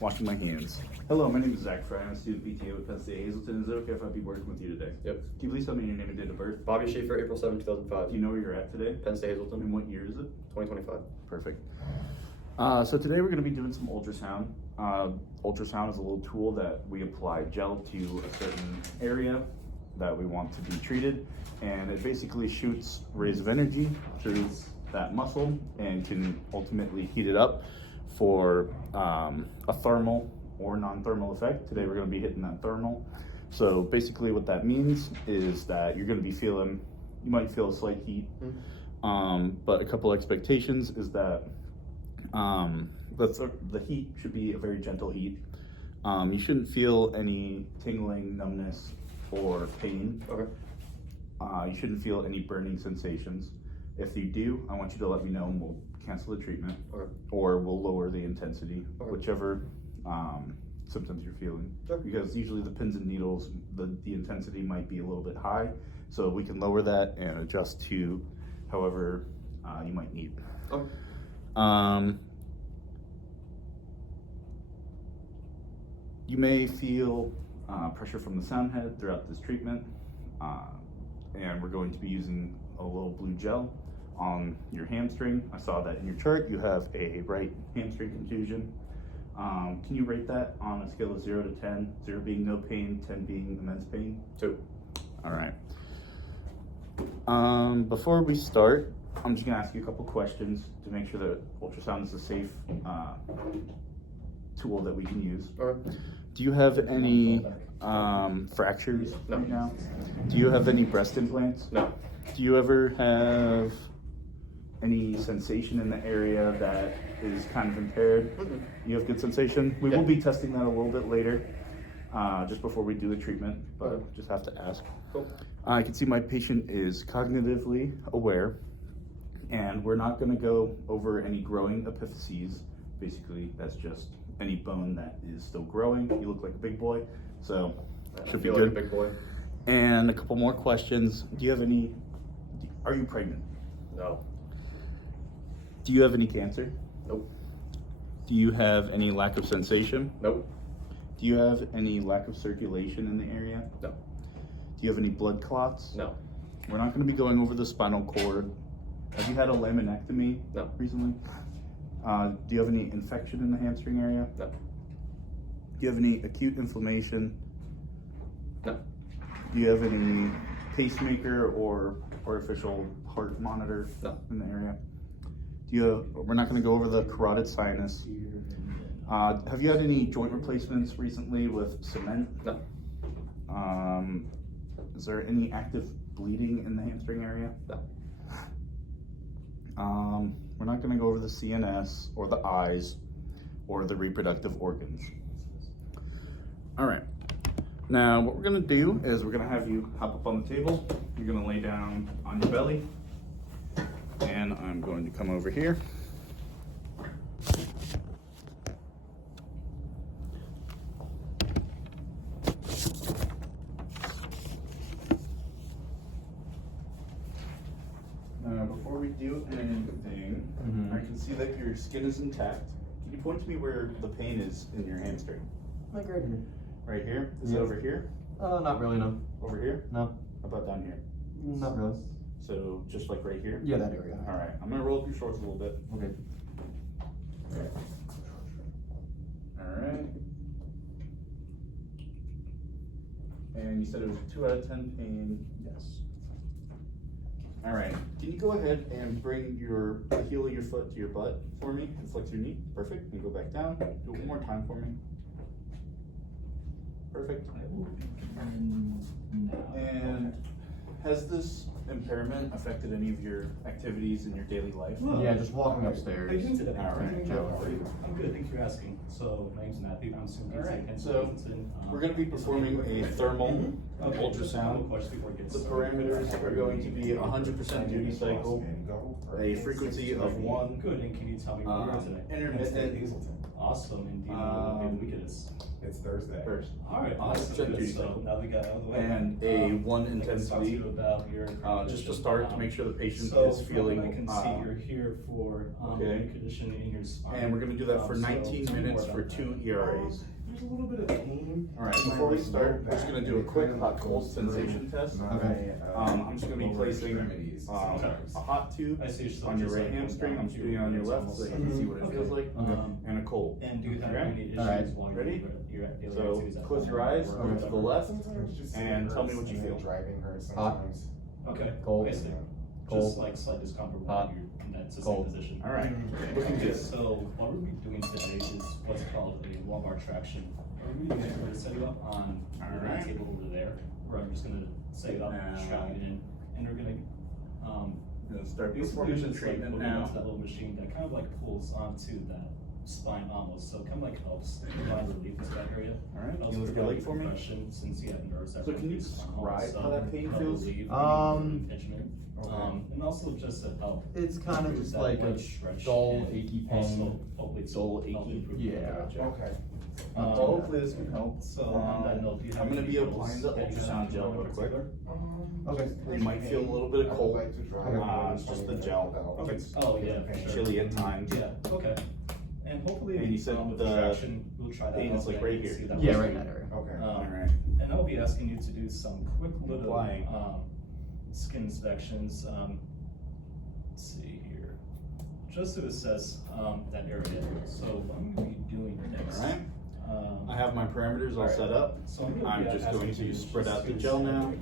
washing my hands. Hello, my name is Zach Fry. I'm a student PTA with Penn State Hazleton. Is it okay if I be working with you today? Yep. Can you please tell me your name and date of birth? Bobby Schaefer, April 7, 2005. Do you know where you're at today? Penn State Hazleton. And what year is it? 2025. Perfect. So today we're going to be doing some ultrasound. Ultrasound is a little tool that we apply gel to a certain area that we want to be treated, and it basically shoots rays of energy through that muscle and can ultimately heat it up for a thermal or non-thermal effect. Today we're going to be hitting that thermal. So basically what that means is that you're going to be feeling, you might feel a slight heat, but a couple expectations is that the heat should be a very gentle heat. You shouldn't feel any tingling, numbness, or pain. Okay. You shouldn't feel any burning sensations. If you do, I want you to let me know and we'll cancel the treatment. Okay. Or we'll lower the intensity, Okay. whichever symptoms you're feeling. Sure. Because usually the pins and needles, the intensity might be a little bit high, so we can lower that and adjust to however you might need. Okay. You may feel pressure from the sound head throughout this treatment, and we're going to be using a little blue gel on your hamstring. I saw that in your chart. You have a right hamstring contusion. Can you rate that on a scale of 0 to 10? 0 being no pain, 10 being immense pain? 2. All right. Before we start, I'm just gonna ask you a couple questions to make sure that ultrasound is a safe tool that we can use. All right. Do you have any fractures No. right now? Do you have any breast implants? No. Do you ever have any sensation in the area that is kind of impaired? Mm-mm. You have good sensation? We Yeah. will be testing that a little bit later, just before we do the treatment, but Okay. just have to ask. Cool. I can see my patient is cognitively aware, and we're not going to go over any growing epiphyses. Basically, that's just any bone that is still growing. You look like a big boy, so should be feel good. like a big boy. And a couple more questions. Do you have any, are you pregnant? No. Do you have any cancer? Nope. Do you have any lack of sensation? Nope. Do you have any lack of circulation in the area? No. Do you have any blood clots? No. We're not going to be going over the spinal cord. Have you had a laminectomy No. recently? Do you have any infection in the hamstring area? No. Do you have any acute inflammation? No. Do you have any pacemaker or artificial heart monitor No. in the area? Do you have, we're not going to go over the carotid sinus. Have you had any joint replacements recently with cement? No. Is there any active bleeding in the hamstring area? No. We're not going to go over the CNS or the eyes or the reproductive organs. All right. Now, what we're going to do is we're going to have you hop up on the table. You're going to lay down on your belly, and I'm going to come over here. Before we do anything, I can see that your skin is intact. Can you point to me where the pain is in your hamstring? Like right here. Right here? Is it Yeah. over here? Not really, no. Over here? No. How about down here? Not really. So just like right here? Yeah, that area. All right. I'm gonna roll up your shorts a little bit. Okay. All right. And you said it was a 2 out of 10 pain. Yes. All right. Can you go ahead and bring the heel of your foot to your butt for me and flex your knee? Perfect. And go back down. Do it one more time for me. Perfect. And has this impairment affected any of your activities in your daily life? Yeah, just walking upstairs. How you doing today? All right. Joe, how are you? I'm good, thanks for asking. So, my name's Matthew, I'm student All right, Penn State so Hazleton. We're going to be performing a thermal Okay, just one ultrasound. question before we get The started. parameters are going to be 100% duty cycle, a frequency of 1, Good, and can you tell me where you're today? intermittent, Hazleton. Awesome, and do you know what day of the week it is? It's Thursday. First. Alright, Awesome. awesome, Check so now we got out of the way. And a one I can talk to intensity, you about your just to condition. start to make sure the patient So is feeling. I can see you're here for, okay. your condition in your spine. And we're gonna do that for So 19 tell me minutes more for about 2 that. ERAs. There's a little bit of pain. Alright, before we start, we're just gonna do a quick hot cold sensation test. Okay. I'm just gonna be placing Okay. a hot tube I see, so on your just right like hamstring. I'm your shooting on your hands left almost so you like- can see what it feels like, and a cold. And do you have Okay. any issues Alright. while Ready? you're at daily So activities at close home? your eyes, Or- look to the left, Just and tell me hurts what you and then feel. Driving hurts Hot. sometimes. Okay, Cold. I see. Cold. Just like slight discomfort while Hot. you're in that Cold. sustained position. Alright, looking Okay, good. so what we're doing today is what's called a lumbar traction. We're going to set you up on your Alright. table over there, where I'm just gonna set you up, strap you in, and we're gonna, Gonna start basically performing the just like treatment put you now. onto that little machine that kind of like pulls onto that spine almost, so it kind of like helps provide relief to that area. Alright, Helps you lift your provide leg for me. compression since you have nerves that So run can you through the spine describe also, how that pain help feels? relieve impingement. Okay. And also just to help. It's kind of improve just that like a blood stretch dull, and achy also pain. hopefully to Dull, help achy. improve Yeah. blood pressure. Okay. Well, hopefully this can help. So on that note, do you have I'm gonna any be goals applying the that you ultrasound have gel in real quick. particular? Okay. You might feel a little bit of I would cold. like to drive It's more just the than gel. Okay. It's Oh, yeah, for sure. chilly at times. Yeah, okay. And hopefully, And you said with the traction, we'll try that pain out is, like, and right you can here. see that Yeah, was right in good. that area. Okay. Alright. And I'll be asking you to do some quick little, Applying. skin inspections, let's see here, just to assess, that area. So what I'm gonna be doing next. Alright. I have my parameters all Alright. set up. So I'm gonna I'm be just asking going to you spread out the just gel to- now.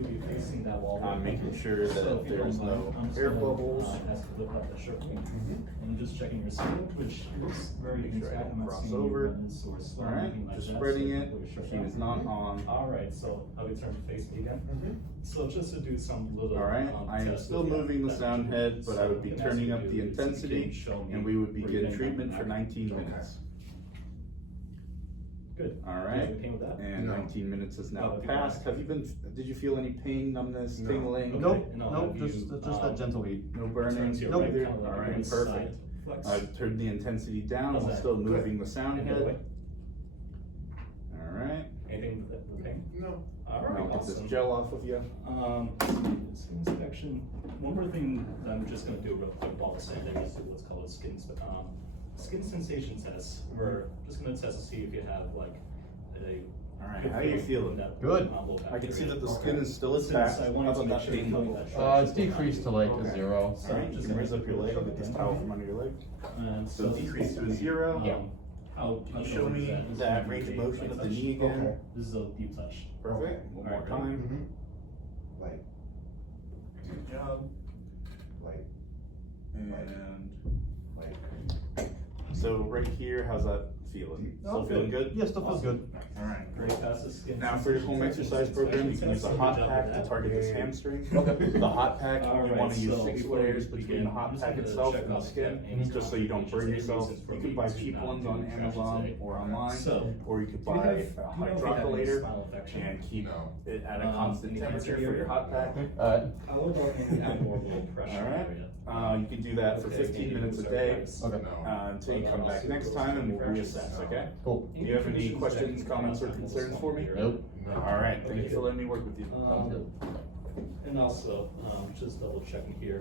You'll be facing that wall. I'm right making now. sure that So if you there's don't mind, no I'm just air gonna, bubbles. Ask you to lift up the shirt for me. And I'm just checking your skin, which is very Make sure I intact. don't I'm not cross seeing over. any redness or swelling, Alright, anything like just that. spreading So it. put your shirt Machine down. is not on. Alright, so I'll be turning to face me again. So just to do some little. Alright, I am tests still with moving the that sound measure. head, but I So would be what I'm turning asking up you the to do is if you intensity, can show me and we would where begin you're treatment for at. 19 Okay. minutes. Good. Alright, You pain with that? and No. 19 minutes has now Oh, okay. passed. did you feel any pain, numbness, No. tingling? Okay, Nope, and I'll nope, have just you, that gentle heat. No turn burning? to your Nope. right, Either? kind of like Alright, one perfect. side flex. I've turned the intensity down How's while that? still Good. moving the sound And the other way. head. Alright, Anything with pain? No. Alright, now get this awesome. gel off of you. Skin inspection. One more thing that I'm just gonna do real quick while it's saying there is what's called a skin sensation test. We're just gonna test to see if you have like a. Alright, good how are you feeling? that, Good. low I can see bacteria. that the skin is still Since attached. I How wanted to about make that sure pain you level? feel that It's decreased to like a Okay. 0. So Alright, I'm you just can gonna raise up your leg, I'll get this towel from under your leg. And So decrease to a 0. Yeah. How Can you show me that range of motion of the knee again? Okay. This is a deep touch. Perfect, one more Alright, time. Like, Good job. like, And like. so right here, how's that feeling? Still feeling good? Yeah, still feels good. Alright, Great pass the skin. Now for your home exercise program, you can use a hot pack to target this hamstring. Okay. The hot pack, you Alright, wanna use so 6 before layers we between the begin, hot I'm just pack gonna itself check and the off skin, any just so you don't burn any yourself. reasons for You can me buy to cheap not ones do on traction Amazon today. or online, So, or you could do you buy have- a do you know if you have any hydrocollator spinal infection? and keep No. it at a constant Any temperature cancer for your here? hot pack. How about any abnormal pressure Alright. area? You can do that for Okay, 15 maybe minutes a certain day, types. Okay. until you come back next time and we'll reassess, okay? Cool. Do you have any questions, comments, or concerns for me? Nope. No. Alright, thank you Okay. for letting me work with you. Sounds good. And also, just double checking here.